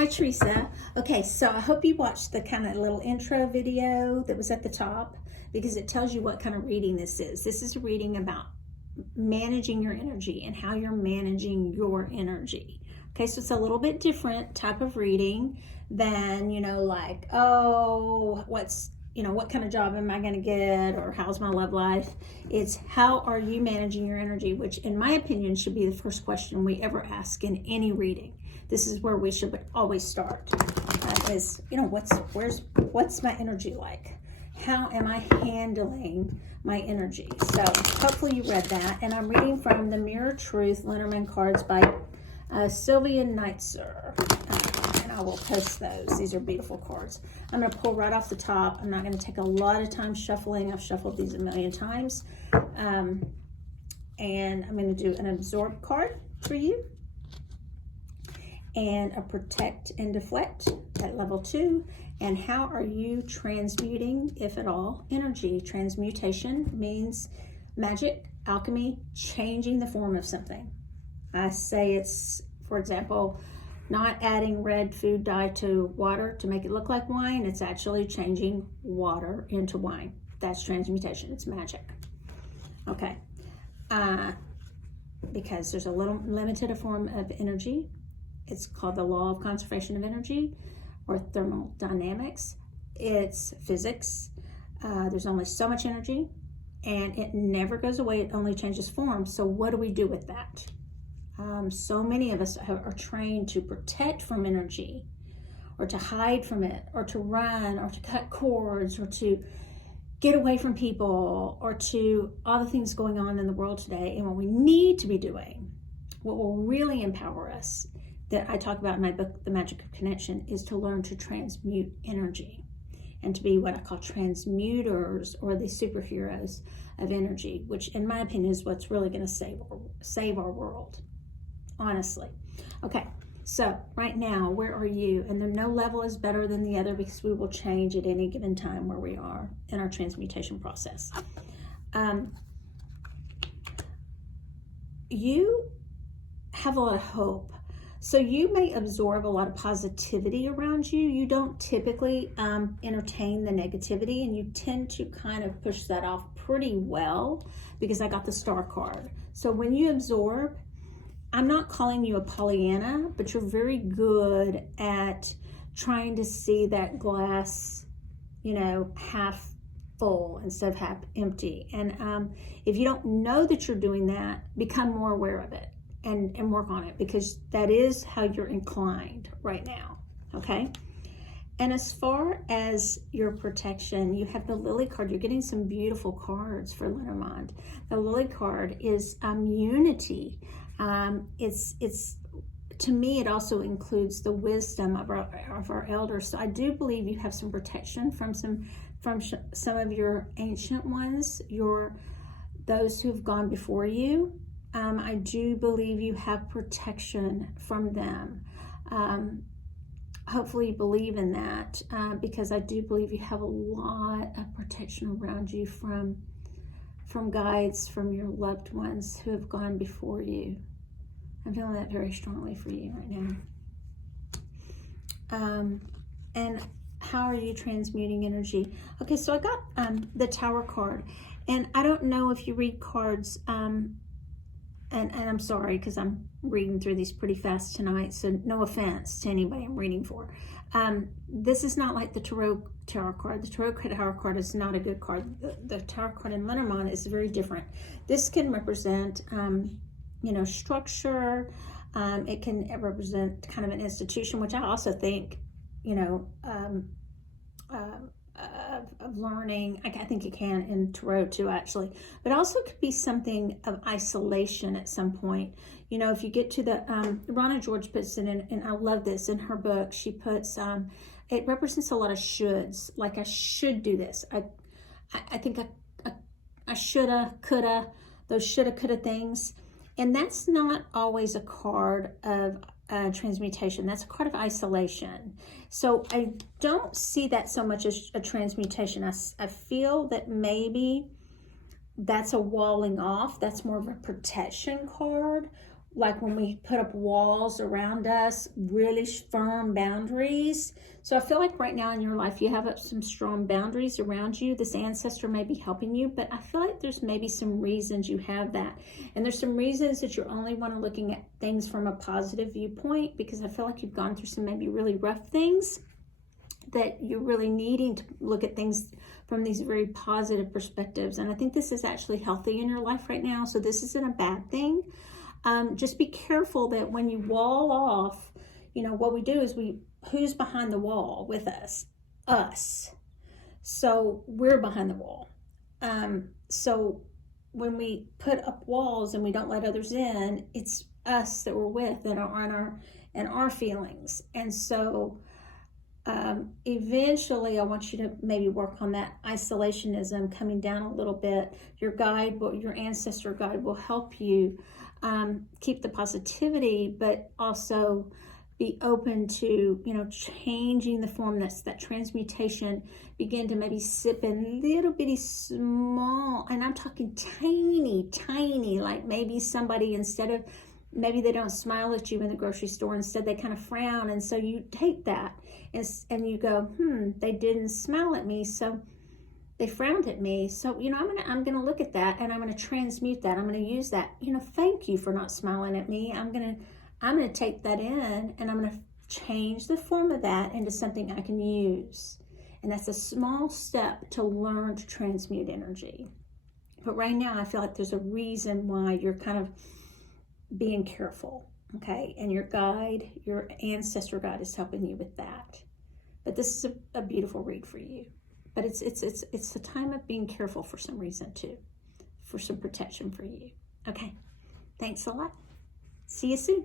Hi, Theresa. Okay, so I hope you watched the kind of little intro video that was at the top because it tells you what kind of reading this is. This is a reading about managing your energy and how you're managing your energy. Okay, so it's a little bit different type of reading than, like, oh, what kind of job am I going to get, or how's my love life? It's how are you managing your energy, which in my opinion should be the first question we ever ask in any reading. This is where we should always start. What's my energy like? How am I handling my energy? So hopefully you read that. And I'm reading from the Mirror Truth Lenormand cards by Sylvia Neitzer. And I will post those. These are beautiful cards. I'm going to pull right off the top. I'm not going to take a lot of time shuffling. I've shuffled these a million times. And I'm going to do an absorb card for you, and a protect and deflect at level 2. And how are you transmuting, if at all, energy? Transmutation means magic, alchemy, changing the form of something. I say it's, for example, not adding red food dye to water to make it look like wine. It's actually changing water into wine. That's transmutation. It's magic. Okay. Because there's a little limited form of energy. It's called the law of conservation of energy, or thermodynamics. It's physics. There's only so much energy, and it never goes away. It only changes form. So what do we do with that? So many of us are trained to protect from energy, or to hide from it, or to run, or to cut cords, or to get away from people, or to all the things going on in the world today. And what we need to be doing, what will really empower us, that I talk about in my book, The Magic of Connection, is to learn to transmute energy and to be what I call transmuters, or the superheroes of energy, which in my opinion is what's really going to save our world, honestly. Okay, so right now, where are you? And no level is better than the other, because we will change at any given time where we are in our transmutation process. You have a lot of hope. So you may absorb a lot of positivity around you. You don't typically entertain the negativity, and you tend to kind of push that off pretty well, because I got the Star card. So when you absorb, I'm not calling you a Pollyanna, but you're very good at trying to see that glass, half full instead of half empty. And if you don't know that you're doing that, become more aware of it. And work on it, because that is how you're inclined right now, okay? And as far as your protection, you have the Lily card. You're getting some beautiful cards for Lenormand. The Lily card is unity. It's to me, it also includes the wisdom of our elders. So I do believe you have some protection from some of your ancient ones, those who've gone before you. I do believe you have protection from them. Hopefully you believe in that, because I do believe you have a lot of protection around you from guides, from your loved ones who have gone before you. I'm feeling that very strongly for you right now. And how are you transmuting energy? Okay, so I got the Tower card, and I don't know if you read cards, and I'm sorry, because I'm reading through these pretty fast tonight, so no offense to anybody I'm reading for. This is not like the Tarot card. The Tarot card is not a good card. The Tarot card in Lenormand is very different. This can represent, structure. It can represent kind of an institution, which I also think, of learning. I think it can in Tarot too, actually, but also could be something of isolation at some point. If you get to the Ronna George puts it in, and I love this in her book. She puts it represents a lot of shoulds, like I should do this. I think I shoulda, coulda, those shoulda, coulda things, and that's not always a card of transmutation. That's a card of isolation. So I don't see that so much as a transmutation. I feel that maybe that's a walling off. That's more of a protection card, like when we put up walls around us, really firm boundaries. So I feel like right now in your life, you have up some strong boundaries around you. This ancestor may be helping you, but I feel like there's maybe some reasons you have that. And there's some reasons that you only want to looking at things from a positive viewpoint, because I feel like you've gone through some maybe really rough things that you're really needing to look at things from these very positive perspectives. And I think this is actually healthy in your life right now. So this isn't a bad thing. Just be careful that when you wall off, what we do is who's behind the wall with us? Us. So we're behind the wall. So when we put up walls and we don't let others in, it's us that we're with and our feelings. And so eventually I want you to maybe work on that isolationism coming down a little bit. Your ancestor guide will help you keep the positivity, but also be open to, changing the form. That transmutation. Begin to maybe sip in little bitty small, and I'm talking tiny, like maybe somebody, maybe they don't smile at you in the grocery store, instead they kind of frown, and so you take that and you go, they didn't smile at me, so they frowned at me. So, I'm gonna look at that, and I'm gonna transmute that. I'm gonna use that. Thank you for not smiling at me. I'm gonna take that in, and I'm gonna change the form of that into something I can use. And that's a small step to learn to transmute energy. But right now, I feel like there's a reason why you're kind of being careful, okay? And your ancestor guide is helping you with that. But this is a beautiful read for you. But it's the time of being careful for some reason too, for some protection for you. Okay, thanks a lot. See you soon.